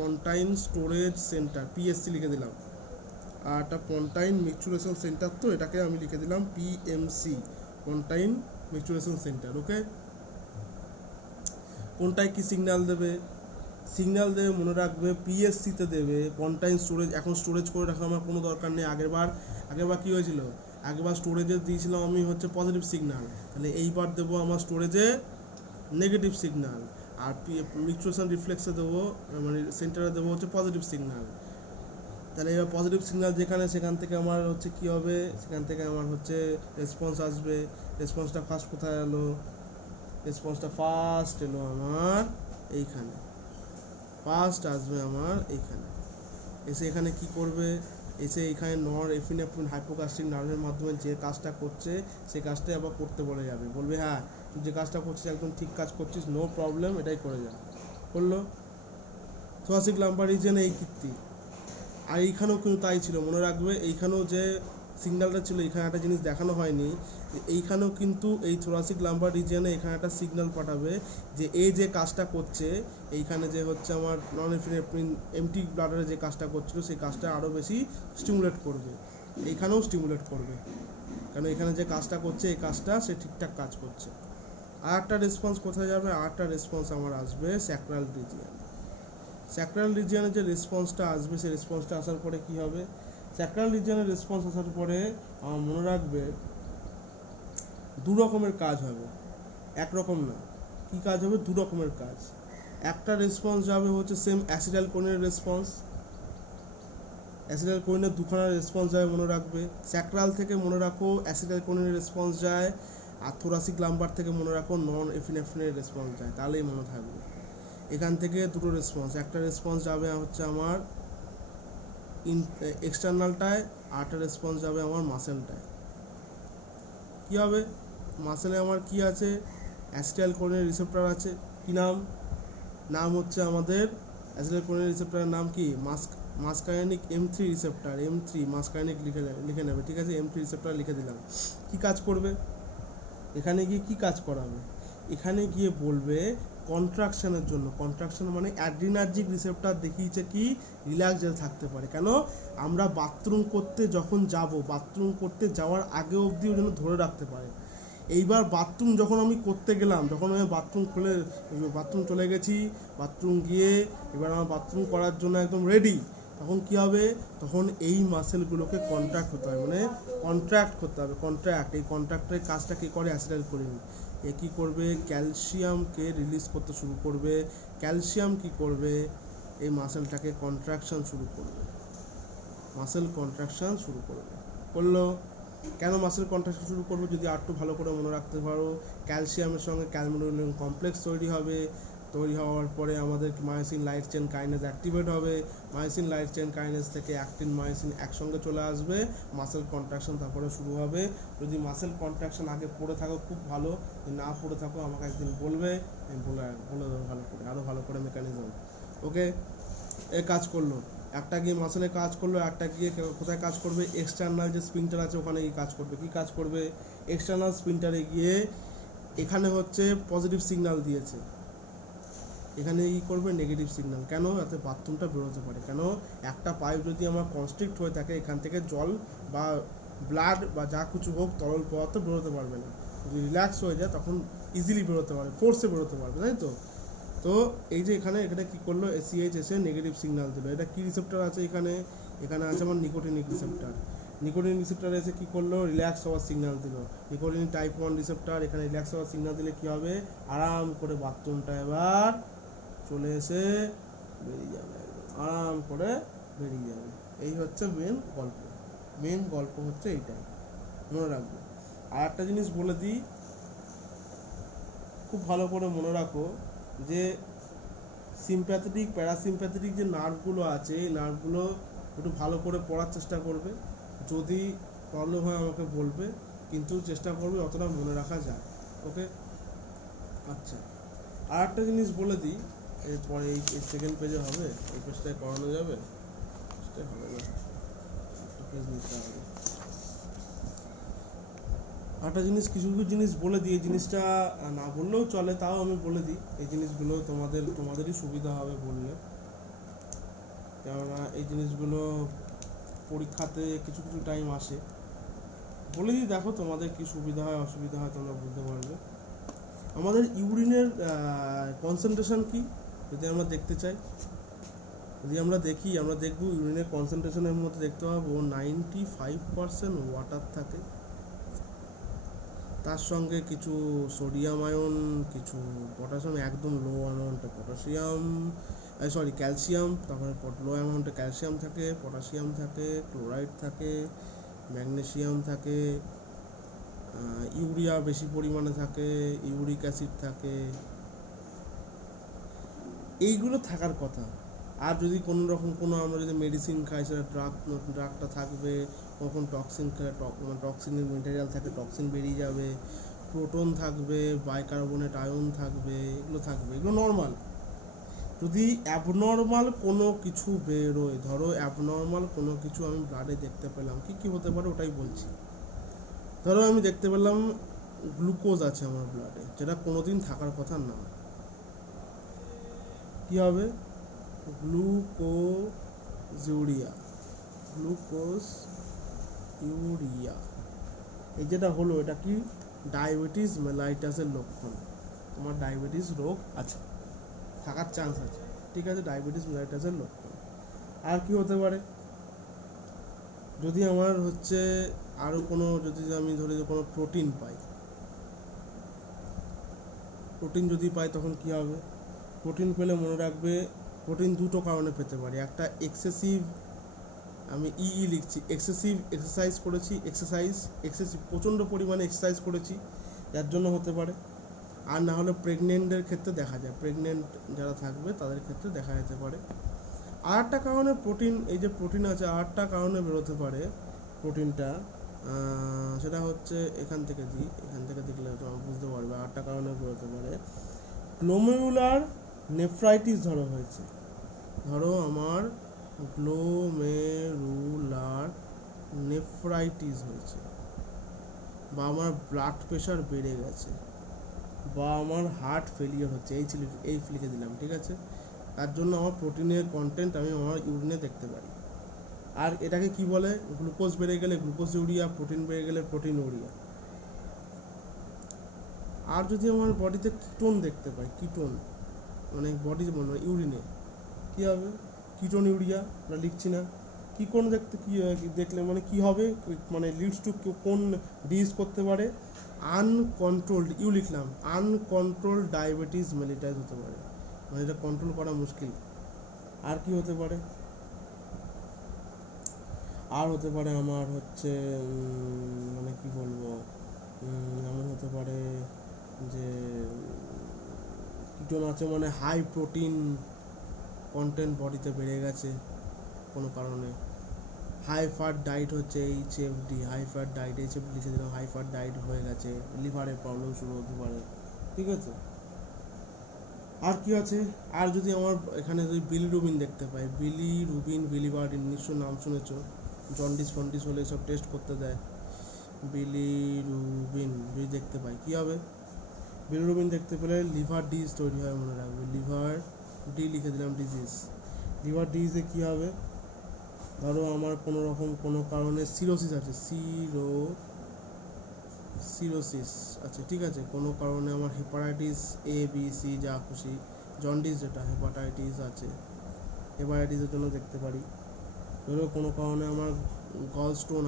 কন্টাইন স্টোরেজ সেন্টার পিএসসি লিখে দিলাম, আর একটা কন্টাইন ম্যাচুরেশন সেন্টার, তো এটাকে আমি লিখে দিলাম পিএমসি, কন্টাইন ম্যাচুরেশন সেন্টার। ওকে, কোনটায় কি সিগন্যাল দেবে, মনে রাখবে পিএসসিতে দেবে কন্টাইন স্টোরেজ। এখন স্টোরেজ করে রাখার আমার কোনো দরকার নেই, আগেরবার কী হয়েছিল, আগেরবার স্টোরেজে দিয়েছিলাম আমি হচ্ছে পজিটিভ সিগন্যাল, তাহলে এইবার দেবো আমার স্টোরেজে নেগেটিভ সিগন্যাল, আর মিক্সুরেশন রিফ্লেক্সে দেবো, মানে সেন্টারে দেবো হচ্ছে পজিটিভ সিগন্যাল। তাহলে এবার পজিটিভ সিগন্যাল যেখানে, সেখান থেকে আমার হচ্ছে কী হবে, সেখান থেকে আমার হচ্ছে রেসপন্স আসবে। রেসপন্সটা ফার্স্ট কোথায় এলো, রেসপন্সটা ফার্স্ট এলো আমার এইখানে, ফার্স্ট আসবে আমার এইখানে, এসে এখানে কি করবে, এসে এখানে নর এফিনেফ্রিন হাইপোগাস্ট্রিক নার্ভের মাধ্যমে যে কাজটা করছে সেই কাজটাই আবার করতে বলে যাবে, বলবে হ্যাঁ তুই যে কাজটা করছিস একদম ঠিক কাজ করছিস, নো প্রবলেম, এটাই করে যা। করলো, থোরাসিক লাম্বার রিজিয়নে এই কীর্তি। আর এইখানেও কিন্তু তাই ছিল, মনে রাখবে এইখানেও যে সিগন্যালটা ছিল, এখানে একটা জিনিস দেখানো হয়নি, এইখানেও কিন্তু এই থোরাসিক লাম্বার রিজিয়নে এখানে একটা সিগন্যাল পাঠাবে যে এই যে কাজটা করছে, এইখানে যে হচ্ছে আমার নন এফিনেফ্রিন এমটি ব্লাডারে যে কাজটা করছিল সেই কাজটা আরও বেশি স্টিমুলেট করবে, এইখানেও স্টিমুলেট করবে, কারণ এখানে যে কাজটা করছে এই কাজটা সে ঠিকঠাক কাজ করছে। আর একটা রেসপন্স কোথায় যাবে, আর একটা রেসপন্স আমার আসবে স্যাক্রাল রিজিয়ন। স্যাক্রাল রিজিয়নে যে রেসপন্সটা আসবে, সেই রেসপন্সটা আসার পরে কি হবে, স্যাক্রাল রিজিয়নের রেসপন্স আসার পরে আমার মনে রাখবে দু রকমের কাজ হবে, একরকম না। কী কাজ হবে, দু রকমের কাজ। একটা রেসপন্স যাবে হচ্ছে সেম অ্যাসিটাইলকোলিনের রেসপন্স, অ্যাসিটাইলকোলিনের দুখানা রেসপন্স যাবে মনে রাখবে। স্যাক্রাল থেকে মনে রাখো অ্যাসিটাইলকোলিনের রেসপন্স যায়, আর থোরাসিক লাম্বার থেকে মনে রাখো নন এফিনেফ্রিনের রেসপন্স যায়, তাহলেই মনে থাকবে। এখান থেকে দুটো রেসপন্স, একটা রেসপন্স যাবে হচ্ছে আমার এক্সটার্নালটায়, আর একটা রেসপন্স যাবে আমার মাসেলটায়। কী হবে, মাসেলে আমার কি আছে, অ্যাসিটাইলকোলিনের রিসেপ্টর আছে, কি নাম হচ্ছে আমাদের অ্যাসিটাইলকোলিনের রিসেপ্টরের নাম কি, মাসকারেনিক M3 রিসেপ্টর, M3 মাসকারেনিক লিখে নেবে, ঠিক আছে, M3 রিসেপ্টর লিখে দিলাম। কি কাজ করবে, এখানে গিয়ে কি কাজ করাবে, এখানে গিয়ে বলবে কন্ট্রাকশনের জন্য, কন্ট্রাকশন মানে অ্যাড্রিনার্জিক রিসেপ্টর দেখিয়েছে কি রিল্যাক্স যেন থাকতে পারে, কেন আমরা বাথরুম করতে যখন যাব, বাথরুম করতে যাওয়ার আগে অবধিও যেন ধরে রাখতে পারে। এইবার বাথরুম যখন আমি করতে গেলাম, যখন আমি বাথরুম চলে গেছি, বাথরুম গিয়ে এবার আমার বাথরুম করার জন্য একদম রেডি, তখন কি হবে, তখন এই মাসেলগুলোকে কন্ট্রাক্ট হতে হবে, মানে কন্ট্রাক্ট করতে হবে, এই কন্ট্রাক্টের কাজটা কী করে, অ্যাসিটাইলকোলিন। এ কী করবে, ক্যালসিয়ামকে রিলিজ করতে শুরু করবে, ক্যালসিয়াম কি করবে, এই মাসেলটাকে কন্ট্রাকশন শুরু করবে, মাসেল কন্ট্রাকশন শুরু করবে। করলো, কেন মাসেল কন্ট্রাকশন শুরু করবে, যদি আরেকটু ভালো করে মনে রাখতে পারো, ক্যালসিয়ামের সঙ্গে ক্যালমিনোলিন কমপ্লেক্স তৈরি হবে, তৈরি হওয়ার পরে আমাদের myosin light chain kinase activate হবে, মায়োসিন লাইট চেন কাইনেজ থেকে অ্যাক্টিন মায়োসিন একসঙ্গে চলে আসবে, মাসেল কন্ট্রাকশন তারপরে শুরু হবে। যদি মাসেল কন্ট্রাকশন আগে পড়ে থাকো খুব ভালো, না পড়ে থাকো আমাকে একদিন বলবে, আমি বলে দেবো ভালো করে, আরও ভালো করে মেকানিজম। ওকে, এ কাজ করলো, একটা গিয়ে মাসেলে কাজ করলো, একটা গিয়ে কোথায় কাজ করবে, এক্সটার্নাল যে স্পিনটার আছে ওখানে গিয়ে কাজ করবে। কি কাজ করবে, এক্সটার্নাল স্পিনটারে গিয়ে এখানে হচ্ছে পজিটিভ সিগন্যাল দিয়েছে, এখানে কি করবে নেগেটিভ সিগন্যাল, কেন, যাতে বাথরুমটা বেরোতে পারে, কেন একটা পাইপ যদি আমার কনস্ট্রিক্ট হয়ে থাকে এখান থেকে জল বা ব্লাড বা যা কিছু হোক তরল পদার্থ বেরোতে পারবে না, যদি রিল্যাক্স হয়ে যায় তখন ইজিলি বেরোতে পারবে, ফোর্সে বেরোতে পারবে, তাই তো। তো এই যে এখানে কী করলো, এসিএইচ এসে নেগেটিভ সিগন্যাল দিল, এটা কী রিসেপ্টর আছে এখানে আছে আমার নিকোটিনিক রিসেপ্টর, নিকোটিনিক রিসেপ্টর এসে কী করলো, রিল্যাক্স হওয়ার সিগন্যাল দিল, নিকোটিনিক টাইপ 1 রিসেপ্টর, এখানে রিল্যাক্স হওয়ার সিগন্যাল দিলে কী হবে, আরাম করে বাথরুমটা এবার চলে এসে বেরিয়ে যাবে, আরাম করে বেরিয়ে যাবে। এই হচ্ছে মেন গল্প হচ্ছে এইটাই, মনে রাখবে। আর একটা জিনিস বলে দিই, খুব ভালো করে মনে রাখো যে সিম্প্যাথেটিক প্যারাসিম্প্যাথেটিক যে নার্ভগুলো আছে এই নার্ভগুলো একটু ভালো করে পড়ার চেষ্টা করবে। যদি প্রবলেম হয় আমাকে বলবে, কিন্তু চেষ্টা করবে অতটা মনে রাখা যায়। ওকে, আচ্ছা, আর একটা জিনিস বলে দিই, এরপরে এই সেকেন্ড পেজে হবে, এই পেজটায় করানো যাবে, পেজটায় হবে না, একটা পেজ নিতে হবে। একটা জিনিস, কিছু কিছু জিনিস বলে দিই, এই জিনিসটা না বললেও চলে, তাও আমি বলে দিই। এই জিনিসগুলো তোমাদেরই সুবিধা হবে বললে, কেননা এই জিনিসগুলো পরীক্ষাতে কিছু কিছু টাইম আসে। বলে দিই, দেখো তোমাদের কি সুবিধা হয় অসুবিধা হয় তোমরা বুঝতে পারবে। আমাদের ইউরিনের কনসেন্ট্রেশন কি যদি আমরা দেখতে চাই, যদি আমরা দেখি, আমরা দেখব ইউরিনের কনসেন্ট্রেশনের মধ্যে দেখতে পাবো 95% ওয়াটার থাকে, তার সঙ্গে কিছু সোডিয়াম আয়ন, কিছু পটাশিয়াম, একদম লো অ্যামাউন্টে পটাশিয়াম, ক্যালসিয়াম, তারপরে লো অ্যামাউন্টে ক্যালসিয়াম থাকে, পটাশিয়াম থাকে, ক্লোরাইড থাকে, ম্যাগনেসিয়াম থাকে, ইউরিয়া বেশি পরিমাণে থাকে, ইউরিক অ্যাসিড থাকে, এইগুলো থাকার কথা। আর যদি কোনো রকম আমরা যদি মেডিসিন খাই, সেটা ড্রাগটা থাকবে, কখন টক্সিনের মেটেরিয়াল থাকে, টক্সিন বেরিয়ে যাবে, প্রোটন থাকবে, বাইকার্বনেট আয়ন থাকবে, এগুলো থাকবে, এগুলো নর্মাল। যদি অ্যাবনর্মাল কোনো কিছু বেরোয়, ধরো অ্যাবনর্মাল কোনো কিছু আমি ব্লাডে দেখতে পেলাম, কি হতে পারে ওটাই বলছি। ধরো আমি দেখতে পেলাম গ্লুকোজ আছে আমার ব্লাডে, যেটা কোনোদিন থাকার কথা না, কি হবে? গ্লুকোজুরিয়া, গ্লুকোজ ইউরিয়া, এই যেটা হলো, এটা কি? ডায়াবেটিস মেলাইটাসের লক্ষণ। তোমার ডায়াবেটিস রোগ আছে, থাকার চান্স আছে, ঠিক আছে, ডায়াবেটিস মেলাইটাসের লক্ষণ। আর কি হতে পারে? যদি আমার হচ্ছে আরও কোনো, যদি আমি ধরি কোনো প্রোটিন পাই, প্রোটিন যদি পাই তখন কি হবে? প্রোটিন পেলে মনে রাখবে, প্রোটিন দুটো কারণে পেতে পারি। একটা এক্সেসিভ, আমি লিখছি, এক্সেসিভ এক্সারসাইজ করেছি, এক্সেসিভ প্রচণ্ড পরিমাণে এক্সারসাইজ করেছি, যার জন্য হতে পারে। আর না হলে প্রেগনেন্টের ক্ষেত্রে দেখা যায়, প্রেগনেন্ট যারা থাকবে তাদের ক্ষেত্রে দেখা যেতে পারে। আর একটা কারণে প্রোটিন, এই যে প্রোটিন আছে, আর একটা কারণে বেরোতে পারে প্রোটিনটা, সেটা হচ্ছে এখান থেকে দেখলে তোমরা বুঝতে পারবে। আর একটা কারণে বেরোতে পারে গ্লোমেরুলার নেফ্রাইটিস, ধরো আমার গ্লোমেরুলার নেফ্রাইটিস হয়েছে, বা আমার ব্লাড প্রেশার বেড়ে গেছে, বা আমার হার্ট ফেলিয়ার হচ্ছে, এই লিখে দিলাম, ঠিক আছে। তার জন্য আমার প্রোটিনের কন্টেন্ট আমি আমার ইউরিনে দেখতে পারি। আর এটাকে কি বলে? গ্লুকোজ বেড়ে গেলে গ্লুকোজ ইউরিয়া, প্রোটিন বেড়ে গেলে প্রোটিন ইউরিয়া। আর যদি আমার বডিতে কিটোন দেখতে পাই, কিটোন মানে বডির ইউরিনে, কী হবে? কিটোন ইউরিয়া আমরা লিখছি না, কি কোন দেখলে মানে কি হবে, মানে লিডস টু কোন ডিজিজ করতে পারে? আনকন্ট্রোলড, লিখলাম আনকন্ট্রোলড ডায়াবেটিস মেলিটাইস হতে পারে, মানে এটা কন্ট্রোল করা মুশকিল। আর কি হতে পারে? আর হতে পারে আমার হচ্ছে মানে কি বলবো, এমন হতে পারে যে কিটোন আছে মানে হাই প্রোটিন কন্টেন্ট বডিতে বেড়ে গেছে কোনো কারণে। হাই ফ্যাট ডায়েট হচ্ছে HFD, high fat diet, HFD লিখে দিলাম, হাই ফ্যাট ডায়েট হয়ে গেছে, লিভারের প্রবলেম শুরু হতে পারে, ঠিক আছে। আর কি আছে? আর যদি আমার এখানে যদি বিলিরুবিন দেখতে পাই, বিলিভার্ডিন, নিশ্চয় নাম শুনেছ, জন্ডিস ফন্ডিস হলে সব টেস্ট করতে দেয়। বিলিরুবিন যদি দেখতে পাই, কি হবে? বিলিরুবিন দেখতে পেলে লিভার ডিজিজ তৈরি হয়, মনে রাখবে, লিভার লিখে দিলাম ডিজিজ। লিভার ডিজিজে কী হবে? ধরো আমার কোনো রকম কোনো কারণে সিরোসিস আছে, সিরোসিস আছে, ঠিক আছে, কোনো কারণে আমার হেপাটাইটিস ABC, যা খুশি, জন্ডিস যেটা হেপাটাইটিস আছে, হেপাটাইটিসের জন্য দেখতে পারি। ধরো কোনো কারণে আমার গল স্টোন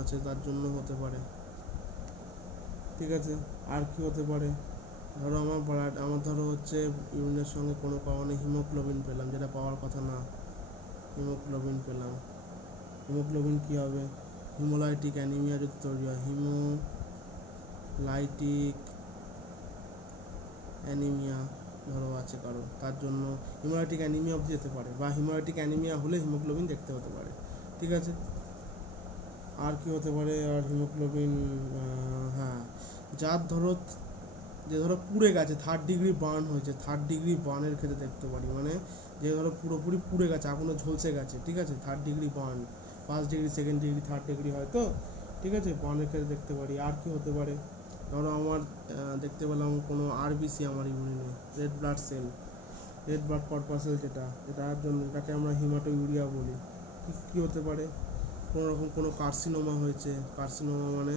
আছে, তার জন্য হতে পারে, ঠিক আছে। আর কি হতে পারে? ধরো আমার ধরো হচ্ছে ইউরিনের সঙ্গে কোনো কারণে হিমোগ্লোবিন পেলাম, যেটা পাওয়ার কথা না, হিমোগ্লোবিন পেলাম। হিমোগ্লোবিন কী হবে? হিমোলাইটিক অ্যানিমিয়া যদি তৈরি হয়, হিমোলাইটিক অ্যানিমিয়া, ধরো আছে কারণ, তার জন্য হিমোরাইটিক অ্যানিমিয়া অবধি যেতে পারে, বা হিমোরাইটিক অ্যানিমিয়া হলে হিমোগ্লোবিন দেখতে হতে পারে। ঠিক আছে, আর কি হতে পারে? আর হিমোগ্লোবিন, হ্যাঁ, যার ধরো যে ধরো পুড়ে গেছে, 3rd ডিগ্রি বার্ন হয়েছে, 3rd ডিগ্রি বার্নের ক্ষেত্রে দেখতে পারি, মানে যে ধরো পুরোপুরি পুড়ে গেছে, আগুনে ঝলসে গেছে, ঠিক আছে, 3rd degree burn, 1st degree, 2nd degree, 3rd degree হয়তো, ঠিক আছে, বার্নের ক্ষেত্রে দেখতে পারি। আর কি হতে পারে? ধরো আমার দেখতে পেলাম কোনো আরবিসি আমার ইউরিনে, red blood cell, red blood corpuscle, যেটার জন্য এটাকে আমরা হিমাটোইউরিয়া বলি। কী হতে পারে? কোনো রকম কোনো কার্সিনোমা হয়েছে, কার্সিনোমা মানে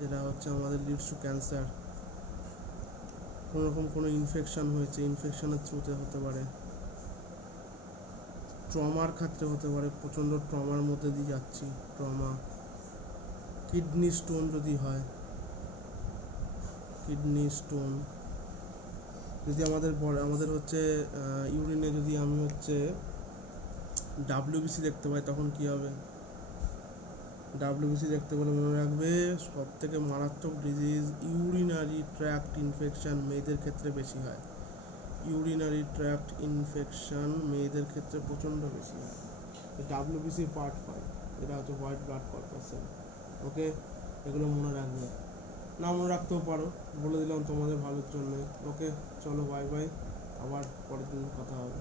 যেটা হচ্ছে আমাদের লিডস টু ক্যান্সার, কোনো রকম কোনো ইনফেকশন হয়েছে, ইনফেকশনের থ্রুতে হতে পারে, ট্রমার ক্ষেত্রে হতে পারে, প্রচণ্ড ট্রমার মধ্যে দিয়ে যাচ্ছি, ট্রমা, কিডনি স্টোন যদি হয়, কিডনি স্টোন যদি আমাদের হচ্ছে ইউরিনে যদি আমি হচ্ছে ডাব্লিউবিসি দেখতে পাই, তখন কি হবে? ডাব্লিউবিসি দেখতে পেলে মনে রাখবে, সব থেকে মারাত্মক ডিজিজ ইউরিনারি ট্র্যাক্ট ইনফেকশন মেয়েদের ক্ষেত্রে বেশি হয়। ইউরিনারি ট্র্যাক্ট ইনফেকশন মেয়েদের ক্ষেত্রে প্রচণ্ড বেশি হয়। ডাব্লিউবিসি পার্ট 5, এটা হচ্ছে হোয়াইট ব্লাড কর্পাসেল। ওকে, এগুলো মনে রাখবে, না মনে রাখতেও পারো, বলে দিলাম তোমাদের ভালোর জন্য। ওকে, চলো বাই বাই, আবার পরের দিন কথা হবে।